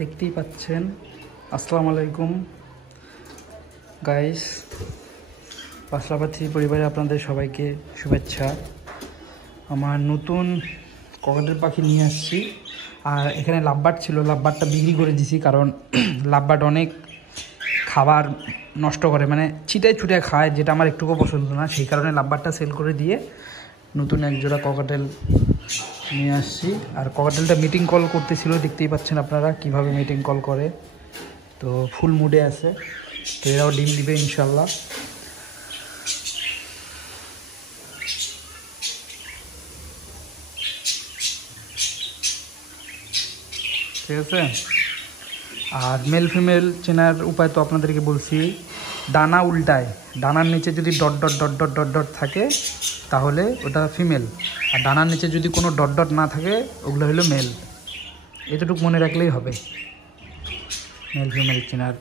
দেখতেই পাচ্ছেন। আসসালামু আলাইকুম গাইস, পাশলাপাথি পরিবারে আপনাদের সবাইকে শুভেচ্ছা। আমার নতুন ককাটেল পাখি নিয়ে আসছি। আর এখানে লাভবার্ড ছিল, লাভবার্ডটা বিক্রি করে দিছি, কারণ লাভবার্ড অনেক খাবার নষ্ট করে, মানে ছিটায় ছুটায় খায়, যেটা আমার একটুকু পছন্দ না। সেই কারণে লাভবার্ডটা সেল করে দিয়ে নতুন এক জোড়া ককাটেল নিয়ে আসছি। আর ককাটেলটা মিটিং কল করতেছিল, দেখতেই পাচ্ছেন আপনারা কিভাবে মিটিং কল করে। তো ফুল মুডে আছে, তো এরাও ডিম দিবে ইনশাল্লাহ। ঠিক আছে। আর মেল ফিমেল চেনার উপায় তো আপনাদেরকে বলছি, ডানা উল্টায়, ডানার নিচে যদি dot dot dot dot dot dot থাকে তাহলে ওটা ফিমেল, আর ডানার নিচে যদি কোনো ডট ডট না থাকে ওগুলো হলো মেল। এতটুকু মনে রাখলেই হবে মেল ফিমেল চেনার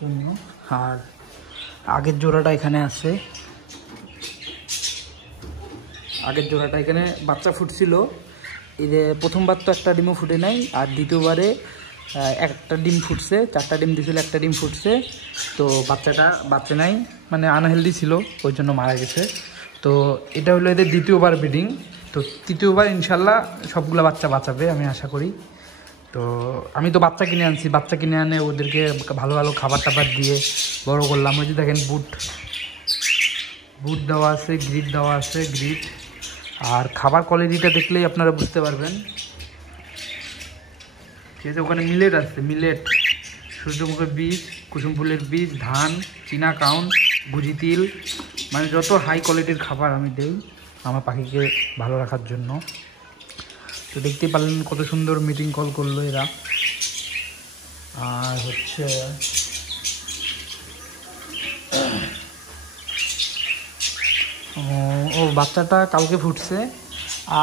জন্য। আর আগের জোড়াটা এখানে আছে, আগের জোড়াটা এখানে বাচ্চা ফুটছিল। এদের প্রথমবার তো একটা ডিমও ফুটে নাই, আর দ্বিতীয়বারে একটা ডিম ফুটছে, 4টা ডিম দিয়েছিল, একটা ডিম ফুটছে। তো বাচ্চা নাই, মানে আনহেলদি ছিল, ওই জন্য মারা গেছে। তো এটা হলো এদের দ্বিতীয়বার ব্রিডিং। তো তৃতীয়বার ইনশাল্লাহ সবগুলো বাচ্চা বাঁচাবে আমি আশা করি। তো আমি তো বাচ্চা কিনে আনছি, বাচ্চা কিনে আনে ওদেরকে ভালো ভালো খাবার টাবার দিয়ে বড় করলাম। ওই যে দেখেন বুট দেওয়া আছে, গ্রিড দেওয়া আছে, গ্রিড। আর খাবার কোয়ালিটিটা দেখলেই আপনারা বুঝতে পারবেন। ঠিক আছে, ওখানে মিলেট আছে, মিলেট, সূর্যমুখের বীজ, কুসুম ফুলের বীজ, ধান, চীনা কাউন, গুজি তিল, মানে যত হাই কোয়ালিটির খাবার আমি দেই আমার পাখিকে ভালো রাখার জন্য। তো দেখতেই পারলেন কত সুন্দর মিটিং কল করলো এরা। আর হচ্ছে ও বাচ্চাটা কালকে ফুটছে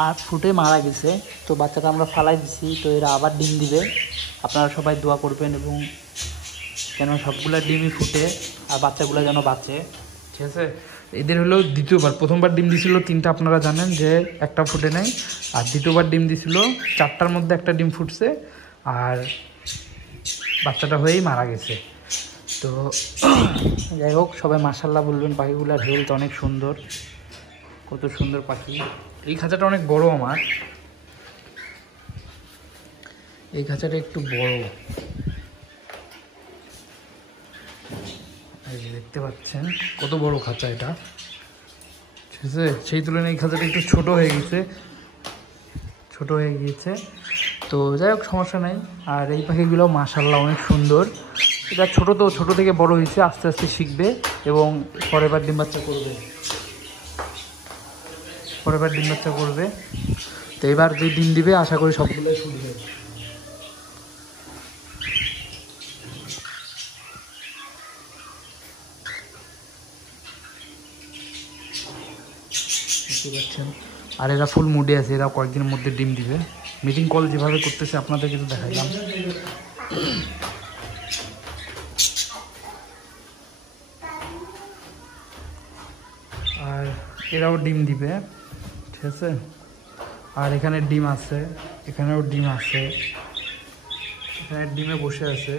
আর ফুটে মারা গেছে। তো বাচ্চাটা আমরা ফালাই দিছি, তো এরা আবার ডিম দিবে। আপনারা সবাই দোয়া করবেন এবং যেন সবগুলা ডিমই ফুটে আর বাচ্চাগুলো যেন বাঁচে। ঠিক আছে, এদের হলো দ্বিতীয়বার। প্রথমবার ডিম দিছিল 3টা, আপনারা জানেন যে একটা ফুটে নাই। আর দ্বিতীয়বার ডিম দিছিল 4টার মধ্যে একটা ডিম ফুটছে, আর বাচ্চাটা হয়েই মারা গেছে। তো যাই হোক, সবাই মাশাআল্লাহ বলবেন, পাখিগুলোর হেলথ অনেক সুন্দর, কত সুন্দর পাখি। এই খাঁচাটা অনেক বড় আমার, এই খাঁচাটা একটু বড়, এই যে দেখতে পাচ্ছেন কত বড় খাঁচা এটা। ঠিক আছে, সেই তুলনায় এই খাঁচাটা একটু ছোট হয়ে গিয়েছে। তো যাই হোক, সমস্যা নাই। আর এই পাখিগুলো মাশাআল্লাহ অনেক সুন্দর। এটা ছোট থেকে বড় হয়েছে, আস্তে আস্তে শিখবে এবং পরের বার ডিম বাচ্চা করবে। তো এবার যে ডিম দিবে আশা করি সবগুলোই ফুটবে। বুঝতে পারছেন। আর এরা ফুল মুডে আছে, এরা কয়েকদিনের মধ্যে ডিম দিবে। মিটিং কল যেভাবে করতেছে আপনাদেরকে তো দেখাইলাম। আর এরাও ডিম দিবে। ঠিক আছে, আর এখানে ডিম আছে, এখানেও ডিম আছে, এখানে ডিমে বসে আছে,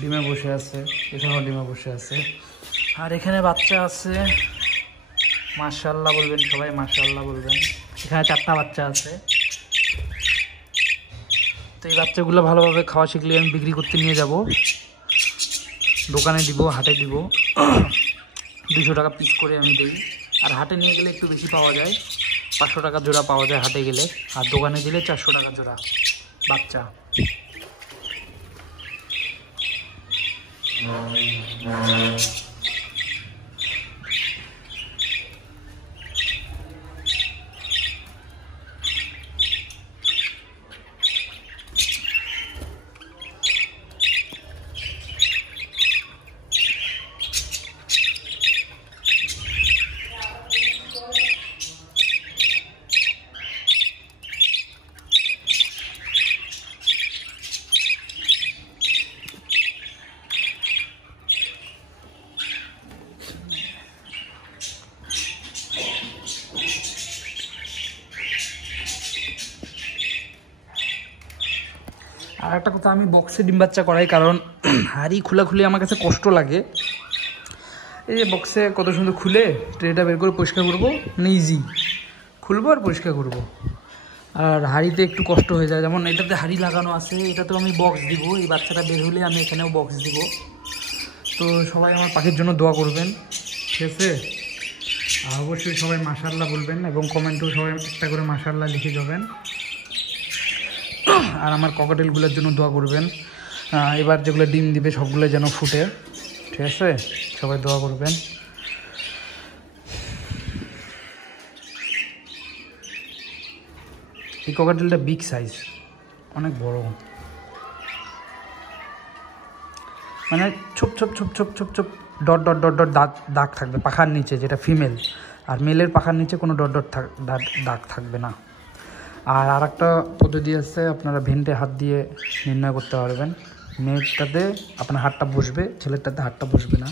ডিমে বসে আছে, এখানেও ডিমে বসে আছে। আর এখানে বাচ্চা আছে, মাশাআল্লাহ বলবেন সবাই, মাশাআল্লাহ বলবেন। এখানে 4টা বাচ্চা আছে। তো এই বাচ্চাগুলো ভালোভাবে খাওয়া শিখলে আমি বিক্রি করতে নিয়ে যাব, দোকানে দিব, হাটে দিব। 200 টাকা পিস করে আমি দিই। আর হাটে নিয়ে গেলে একটু বেশি পাওয়া যায়, 500 টাকা জোড়া পাওয়া যায় হাটে গেলে। আর দোকানে দিলে 400 টাকা জোড়া বাচ্চা। আর একটা কথা, আমি বক্সে ডিম বাচ্চা করাই, কারণ হাঁড়ি খোলাখুলি আমার কাছে কষ্ট লাগে। এই যে বক্সে কত সুন্দর খুলে ট্রেটা বের করে পরিষ্কার করবো, মানে ইজি, খুলবো আর পরিষ্কার করবো। আর হাঁড়িতে একটু কষ্ট হয়ে যায়, যেমন এটাতে হাঁড়ি লাগানো আছে, এটাতেও আমি বক্স দিব, এই বাচ্চাটা বের হলে আমি এখানেও বক্স দিব। তো সবাই আমার পাখির জন্য দোয়া করবেন, ঠিক আছে? আর অবশ্যই সবাই মাশাআল্লাহ বলবেন এবং কমেন্টেও সবাই একটা করে মাশাআল্লাহ লিখে যাবেন। আর আমার ককাটেলগুলোর জন্য দোয়া করবেন, এবার যেগুলো ডিম দিবে সবগুলো যেন ফুটে, ঠিক আছে? সবাই দোয়া করবেন। এই ককাটেলটা বিগ সাইজ, অনেক বড়, মানে ছোপ ছোপ ছোপ ছোপ ছোপ ছোপ ডট ডট ডট ডট দাগ থাকবে পাখার নিচে, যেটা ফিমেল। আর মেলের পাখার নিচে কোনো ডট ডট দাগ থাকবে না। আর আরেকটা পদ্ধতি আছে, আপনারা ভেন্টে হাত দিয়ে নির্ণয় করতে পারবেন। মেয়েটাতে আপনার হাতটা বসবে, ছেলেটাতে হাতটা বসবে না,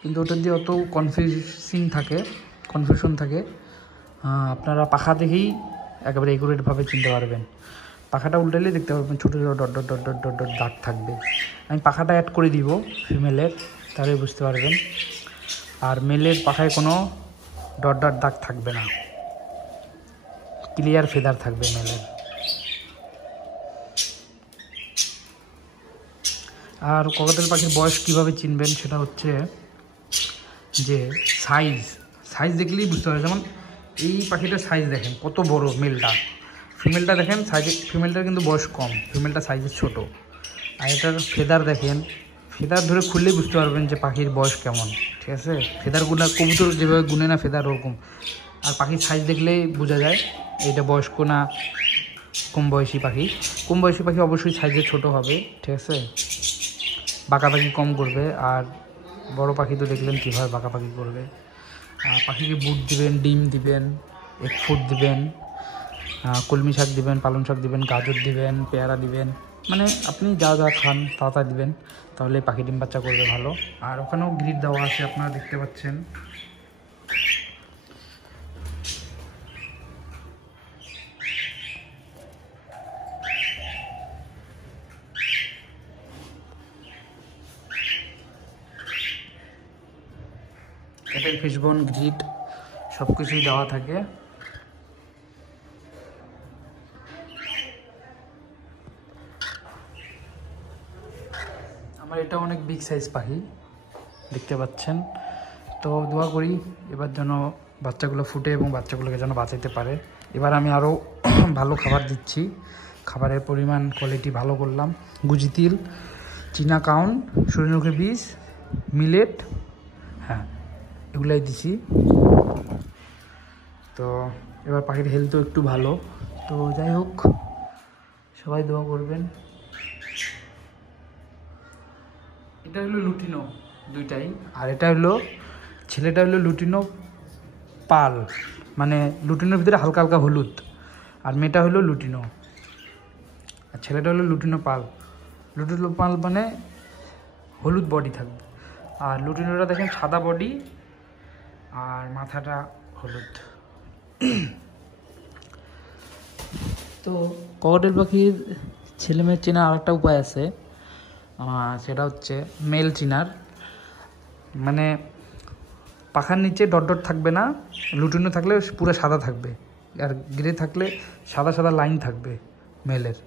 কিন্তু ওটা দিয়ে অত কনফিউশন থাকে। আপনারা পাখা দেখেই একেবারে একুরেটভাবে চিনতে পারবেন। পাখাটা উল্টালে দেখতে পারবেন ছোটো ছোটো dot dot dot dot dot dot দাগ থাকবে। আমি পাখাটা অ্যাড করে দিব ফিমেলের, তাহলে বুঝতে পারবেন। আর মেলের পাখায় কোনো ডট ডট দাগ থাকবে না, ক্লিয়ার ফেদার থাকবে মেলের। আর ককাটেল পাখির বয়স কীভাবে চিনবেন, সেটা হচ্ছে যে সাইজ দেখলেই বুঝতে পারবে। যেমন এই পাখিটার সাইজ দেখেন কত বড়, ফিমেলটা দেখেন ফিমেলটার কিন্তু বয়স কম, ফিমেলটা সাইজে ছোট। আর এটার ফেদার দেখেন, ফেদার ধরে খুললেই বুঝতে পারবেন যে পাখির বয়স কেমন, ঠিক আছে? ফেদারগুলো কবুতর যেভাবে গুনে না ফেদার, ওরকম। আর পাখির সাইজ দেখলেই বোঝা যায় এটা বয়স্ক না কম বয়সী পাখি। কম বয়সী পাখি অবশ্যই সাইজে ছোট হবে, ঠিক আছে? বাঁকাবাকি কম করবে। আর বড় পাখি তো দেখলেন কীভাবে বাঁকাবাকি করবে। আর পাখিকে বুট দিবেন, ডিম দিবেন, এক ফুট দিবেন, কলমি শাক দিবেন, পালং শাক দিবেন, গাজর দিবেন, পেয়ারা দিবেন, মানে আপনি যা যা খান তা দিবেন, তাহলে পাখি ডিম বাচ্চা করবে ভালো। আর ওখানেও গ্রিড দেওয়া আছে, আপনারা দেখতে পাচ্ছেন। এটার ফিশবোন, গ্রিড সব কিছুই দেওয়া থাকে। আমার এটা অনেক বিগ সাইজ পাখি, দেখতে পাচ্ছেন। তো দোয়া করি এবার যেন বাচ্চাগুলো ফুটে এবং বাচ্চাগুলোকে যেন বাঁচাইতে পারে। এবার আমি আরও ভালো খাবার দিচ্ছি, খাবারের পরিমাণ কোয়ালিটি ভালো করলাম। গুজি তিল, চীনা কাউন, সূর্যমুখী বীজ, মিলেট, হ্যাঁ এগুলাই দিছি। তো এবার পাখির হেলথও একটু ভালো। তো যাই হোক, সবাই দোয়া করবেন। এটা হলো লুটিনো দুইটাই, আর এটা হলো ছেলেটা হলো লুটিনো পাল, মানে লুটিনোর ভিতরে হালকা হালকা হলুদ। আর মেয়েটা হলো লুটিনো, আর ছেলেটা হলো লুটিনো পাল। লুটিনো পাল মানে হলুদ বডি থাকবে, আর লুটিনোটা দেখেন সাদা বডি আর মাথাটা হলুদ। তো ককাটেল পাখির ছেলে মেয়ে চেনার আরেকটা উপায় আছে, সেটা হচ্ছে মেল চিনার। মানে পাখার নিচে ডট ডট থাকবে না, লুটিনো থাকলে পুরো সাদা থাকবে, আর গ্রে থাকলে সাদা সাদা লাইন থাকবে মেলের।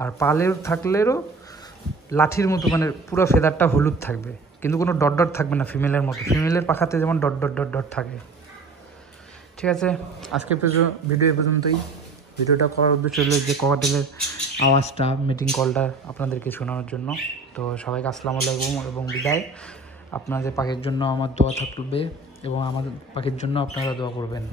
আর পালের থাকলেও লাঠির মতো, মানে পুরো ফেদারটা হলুদ থাকবে, কিন্তু কোনো ডট ডট থাকবে না ফিমেলের মতো। ফিমেলের পাখাতে যেমন ডট ডট ডট ডট থাকে। ঠিক আছে, আজকে ভিডিও এ পর্যন্তই। ভিডিওটা করার উদ্দেশ্য হলো যে ককাটেলের আওয়াজটা, মিটিং কলটা আপনাদেরকে শোনানোর জন্য। তো সবাইকে আসসালামু আলাইকুম এবং বিদায়। আপনাদের পাখির জন্য আমার দোয়া থাকবে এবং আমার পাখির জন্য আপনারা দোয়া করবেন।